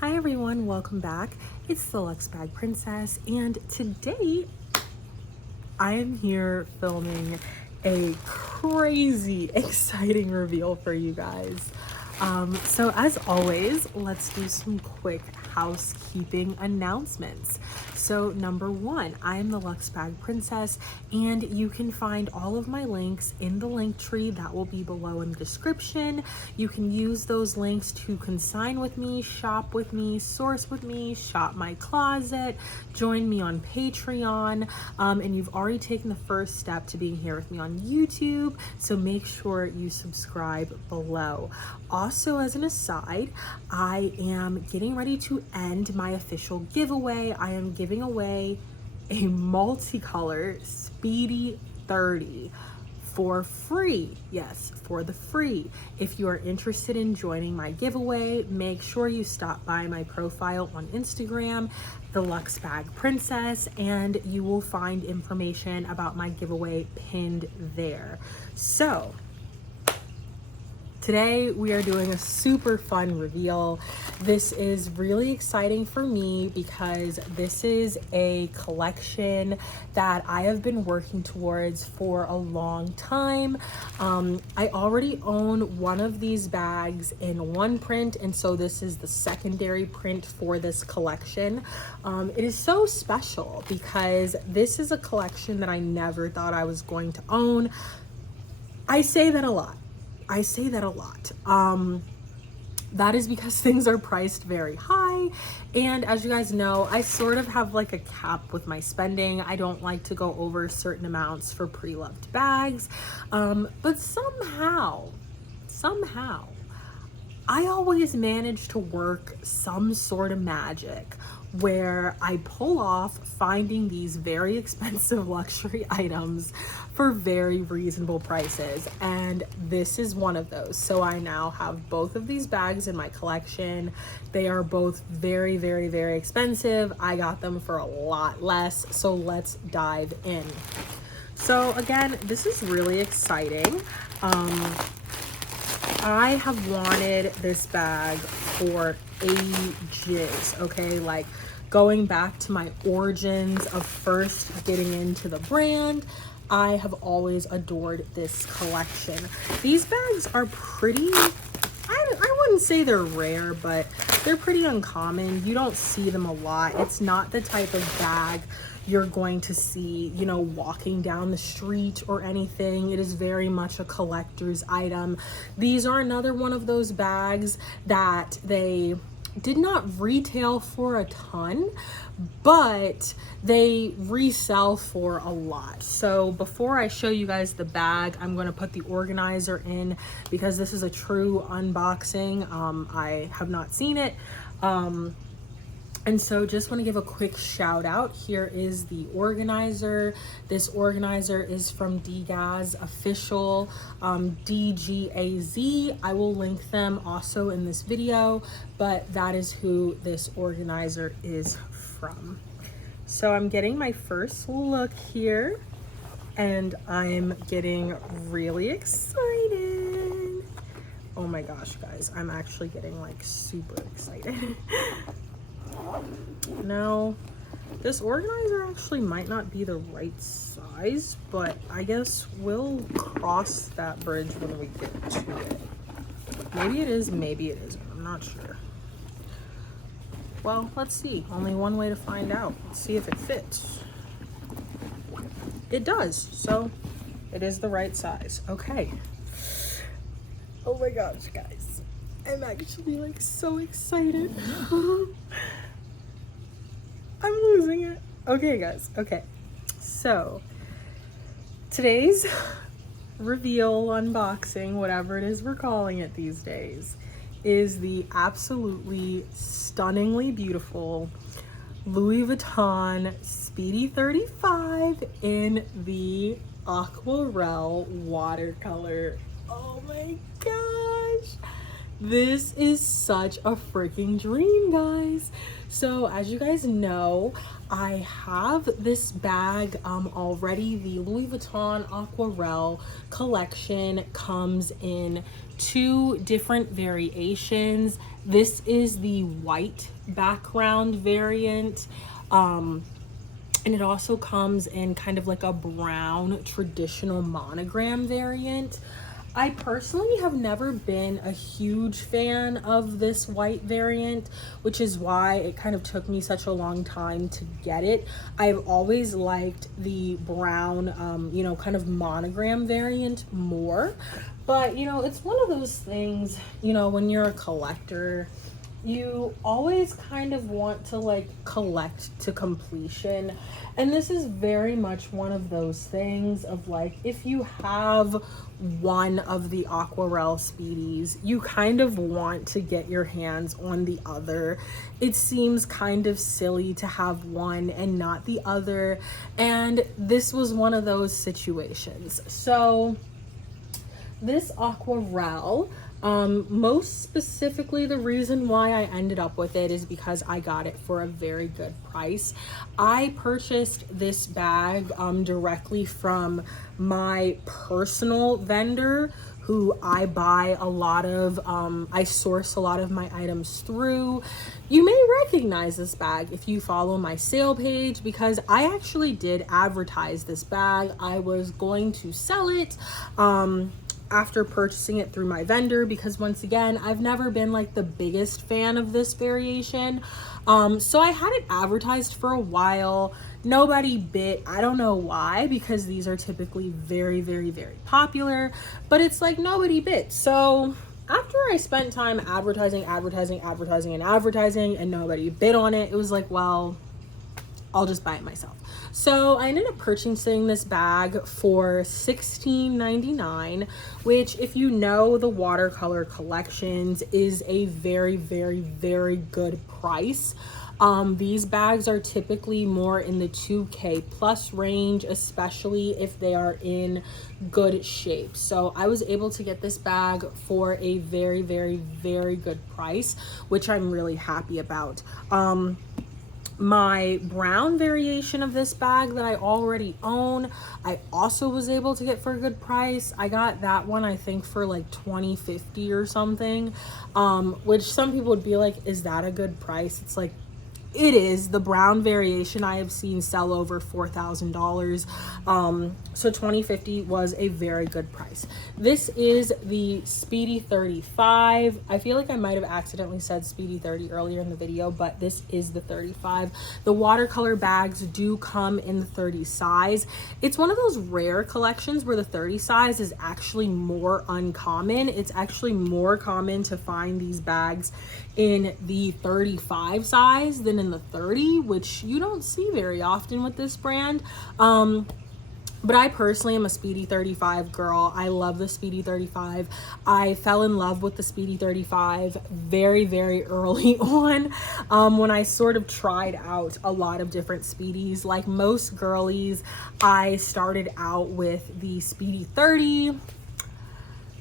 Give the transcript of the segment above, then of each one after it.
Hi everyone, welcome back. It's the Luxe Bag Princess, and today I am here filming a crazy exciting reveal for you guys. So as always, let's do some quick housekeeping announcements. So number one, I am the Luxe Bag Princess, and you can find all of my links in the link tree that will be below in the description. You can use those links to consign with me, shop with me, source with me, shop my closet, join me on Patreon, and you've already taken the first step to being here with me on YouTube, so make sure you subscribe below. Also, as an aside, I am getting ready to end my official giveaway. I am giving away a multicolor Speedy 30 for free. Yes, for the free. If you are interested in joining my giveaway, make sure you stop by my profile on Instagram, the Luxe Bag Princess, and you will find information about my giveaway pinned there. So today we are doing a super fun reveal. This is really exciting for me because this is a collection that I have been working towards for a long time. I already own one of these bags in one print, and so this is the secondary print for this collection. It is so special because this is a collection that I never thought I was going to own. I say that a lot. That is because things are priced very high, and as you guys know, I sort of have like a cap with my spending. I don't like to go over certain amounts for pre-loved bags, but somehow I always manage to work some sort of magic where I pull off finding these very expensive luxury items for very reasonable prices, and this is one of those. So I now have both of these bags in my collection. They are both very, very, very expensive. I got them for a lot less, so let's dive in. So again, this is really exciting. I have wanted this bag for ages, okay? Like going back to my origins of first getting into the brand, I have always adored this collection. These bags are pretty, I wouldn't say they're rare, but they're pretty uncommon. You don't see them a lot. It's not the type of bag you're going to see, you know, walking down the street or anything. It is very much a collector's item. These are another one of those bags that they did not retail for a ton, but they resell for a lot. So before I show you guys the bag, I'm going to put the organizer in because this is a true unboxing. I have not seen it. And so just want to give a quick shout out. Here is the organizer. This organizer is from Dgaz Official, DGAZ. I will link them also in this video, but that is who this organizer is from. So I'm getting my first look here, and I'm getting really excited. Oh my gosh, guys, I'm actually getting like super excited. Now, this organizer actually might not be the right size, but I guess we'll cross that bridge when we get to it. Maybe it is, maybe it isn't. I'm not sure. Well, let's see. Only one way to find out. Let's see if it fits. It does, so it is the right size. Okay. Oh my gosh, guys. I'm actually like so excited. I'm losing it. Okay, guys. Okay. So today's reveal, unboxing, whatever it is we're calling it these days, is the absolutely stunningly beautiful Louis Vuitton Speedy 35 in the Aquarelle watercolor. Oh my gosh. This is such a freaking dream, guys. So as you guys know, I have this bag already. The Louis Vuitton Aquarelle collection comes in 2 different variations. This is the white background variant. And it also comes in kind of like a brown traditional monogram variant. I personally have never been a huge fan of this white variant, which is why it kind of took me such a long time to get it. I've always liked the brown, you know, kind of monogram variant more. But, you know, it's one of those things, you know, when you're a collector, you always kind of want to like collect to completion, and this is very much one of those things of like, if you have one of the Aquarelle Speedies, you kind of want to get your hands on the other. It seems kind of silly to have one and not the other, and this was one of those situations. So this Aquarelle, most specifically, the reason why I ended up with it is because I got it for a very good price. I purchased this bag directly from my personal vendor, who I buy a lot of, I source a lot of my items through. You may recognize this bag if you follow my sale page, because I actually did advertise this bag. I was going to sell it after purchasing it through my vendor, because once again, I've never been like the biggest fan of this variation. So I had it advertised for a while. Nobody bit. I don't know why, because these are typically very, very, very popular, but it's like nobody bit. So after I spent time advertising, and nobody bid on it, it was like, well, I'll just buy it myself. So I ended up purchasing this bag for $16.99, which, if you know the watercolor collections, is a very, very, very good price. These bags are typically more in the 2K plus range, especially if they are in good shape. So I was able to get this bag for a very, very, very good price, which I'm really happy about. My brown variation of this bag that I already own, I also was able to get for a good price. I got that one, I think, for like $20.50 or something, which some people would be like, is that a good price? It's like, it is. The brown variation I have seen sell over $4,000. So $20.50 was a very good price. This is the Speedy 35. I feel like I might have accidentally said Speedy 30 earlier in the video, but this is the 35. The watercolor bags do come in the 30 size. It's one of those rare collections where the 30 size is actually more uncommon. It's actually more common to find these bags in the 35 size than in the 30, which you don't see very often with this brand. But I personally am a Speedy 35 girl. I love the Speedy 35. I fell in love with the Speedy 35 very, very early on, when I sort of tried out a lot of different Speedies. Like most girlies, I started out with the Speedy 30.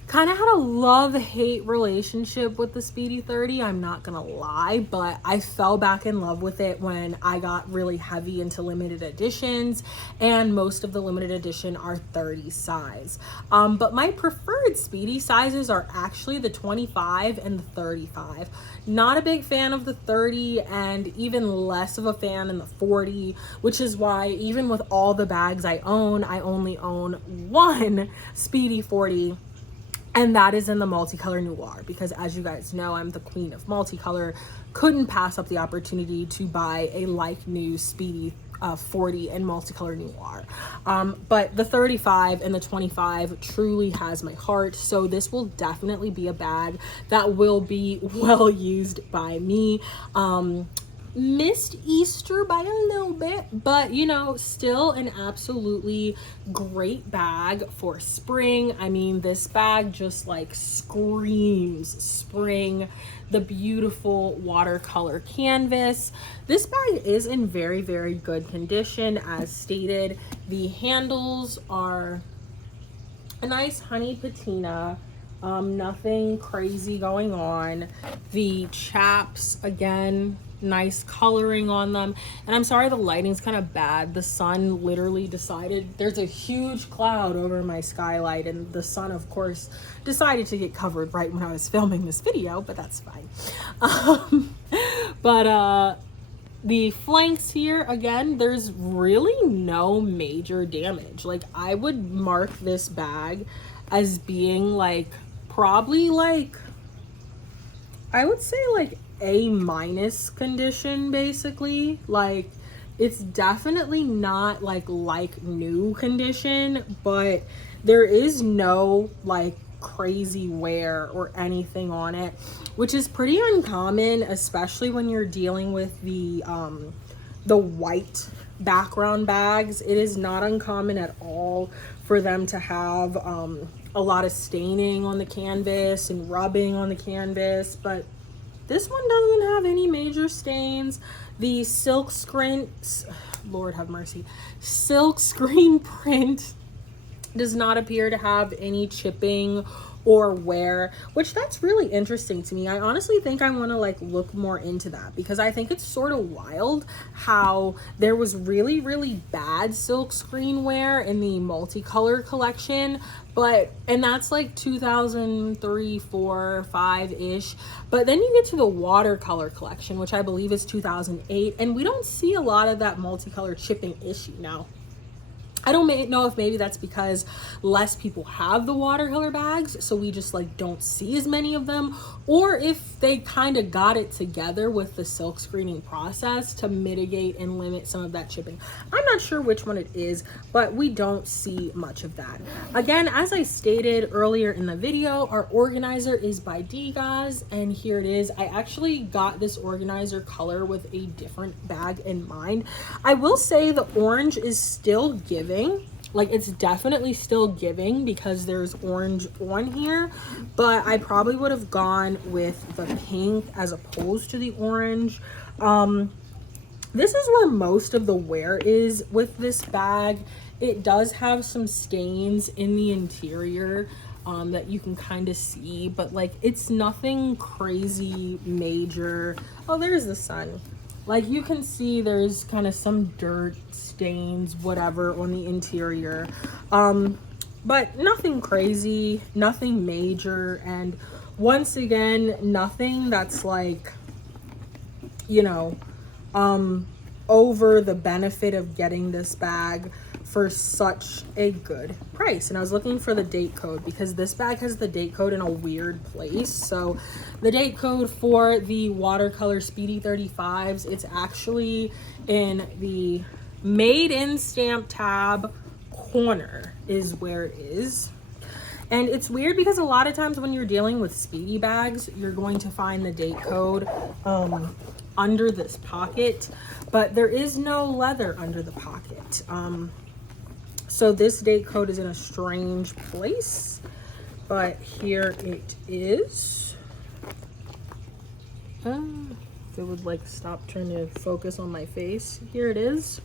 Kind of had a love-hate relationship with the Speedy 30, I'm not gonna lie, but I fell back in love with it when I got really heavy into limited editions, and most of the limited edition are 30 size. But my preferred Speedy sizes are actually the 25 and the 35. Not a big fan of the 30, and even less of a fan in the 40, which is why even with all the bags I own, I only own one Speedy 40. And that is in the multicolor noir, because as you guys know, I'm the queen of multicolor. Couldn't pass up the opportunity to buy a like new Speedy 40 in multicolor noir. But the 35 and the 25 truly has my heart. So this will definitely be a bag that will be well used by me. Missed Easter by a little bit, but you know, still an absolutely great bag for spring. I mean, this bag just like screams spring. The beautiful watercolor canvas. This bag is in very, very good condition. As stated, the handles are a nice honey patina. Nothing crazy going on. The chaps, again, nice coloring on them. And I'm sorry the lighting's kind of bad. The sun literally decided, there's a huge cloud over my skylight, and the sun, of course, decided to get covered right when I was filming this video, but that's fine. The flanks here, again, there's really no major damage. Like, I would mark this bag as being like probably like, I would say like A- condition, basically. Like, it's definitely not like new condition, but there is no like crazy wear or anything on it, which is pretty uncommon, especially when you're dealing with the white background bags. It is not uncommon at all for them to have a lot of staining on the canvas and rubbing on the canvas, but this one doesn't have any major stains. The silk screen, Lord have mercy, silk screen print does not appear to have any chipping or wear, which that's really interesting to me. I honestly think I want to like look more into that, because I think it's sort of wild how there was really bad silk screen wear in the multicolor collection, and that's like 2003, 4, 5-ish. But then you get to the watercolor collection, which I believe is 2008, and we don't see a lot of that multicolor chipping issue now. I don't know if maybe that's because less people have the watercolor bags, so we just like don't see as many of them, or if they kind of got it together with the silk screening process to mitigate and limit some of that chipping. I'm not sure which one it is, but we don't see much of that. Again, as I stated earlier in the video, our organizer is by Degas, and here it is. I actually got this organizer color with a different bag in mind. I will say the orange is still giving. Like, it's definitely still giving because there's orange on here, but I probably would have gone with the pink as opposed to the orange. This is where most of the wear is with this bag. It does have some stains in the interior that you can kind of see, but like, it's nothing crazy major. Oh, there's the sun. Like, you can see there's kind of some dirt stains, whatever, on the interior. But nothing crazy, nothing major. And once again, nothing that's like, you know, over the benefit of getting this bag for such a good price. And I was looking for the date code because this bag has the date code in a weird place. So the date code for the watercolor Speedy 35s, it's actually in the made in stamp tab corner is where it is. And it's weird because a lot of times when you're dealing with Speedy bags, you're going to find the date code under this pocket, but there is no leather under the pocket. So this date code is in a strange place, but here it is. If it would like stop trying to focus on my face, here it is.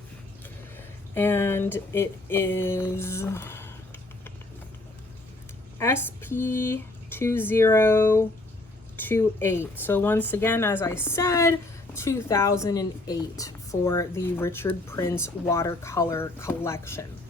And it is SP2028. So once again, as I said, 2008 for the Richard Prince watercolor collection.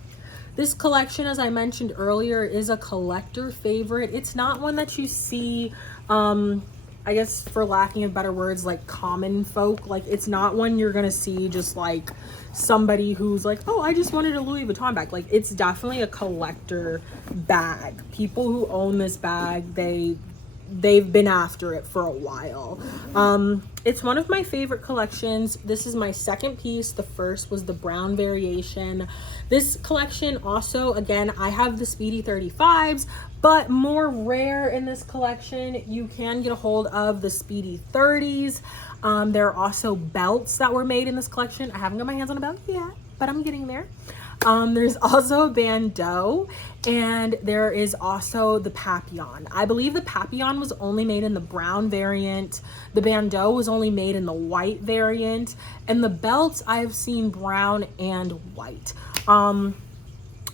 This collection, as I mentioned earlier, is a collector favorite. It's not one that you see, I guess for lacking of better words, like common folk. Like, it's not one you're gonna see just like somebody who's like, oh, I just wanted a Louis Vuitton bag. Like, it's definitely a collector bag. People who own this bag, they've been after it for a while. It's one of my favorite collections. This is my second piece. The first was the brown variation. This collection also, again, I have the Speedy 35s, but more rare in this collection, you can get a hold of the Speedy 30s. There are also belts that were made in this collection. I haven't got my hands on a belt yet, but I'm getting there. There's also a bandeau, and there is also the papillon. I believe the papillon was only made in the brown variant. The bandeau was only made in the white variant, and the belts I've seen brown and white.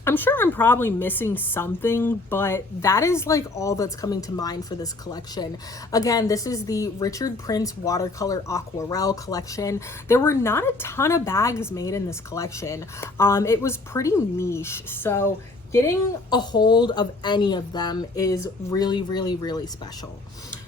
I'm sure I'm probably missing something, but that is like all that's coming to mind for this collection. Again, this is the Richard Prince Watercolor Aquarelle collection. There were not a ton of bags made in this collection. It was pretty niche, so getting a hold of any of them is really, really, really special.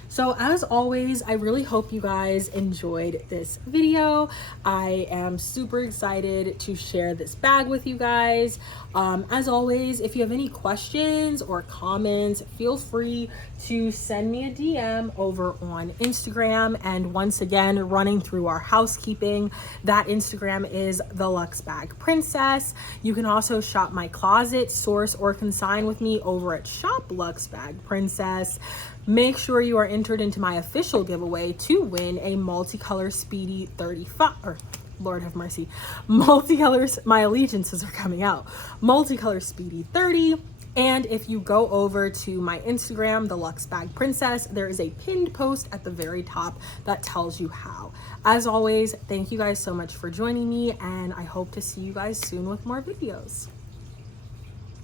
So as always, I really hope you guys enjoyed this video. I am super excited to share this bag with you guys. As always, if you have any questions or comments, feel free to send me a DM over on Instagram. And once again, running through our housekeeping, that Instagram is The Luxe Bag Princess. You can also shop my closet, source, or consign with me over at Shop Luxe Bag Princess. Make sure you are entered into my official giveaway to win a multicolor Speedy 35, or Lord have mercy, multicolors, my allegiances are coming out, multicolor Speedy 30. And if you go over to my Instagram, The Luxe Bag Princess, there is a pinned post at the very top that tells you how. As always, thank you guys so much for joining me, and I hope to see you guys soon with more videos.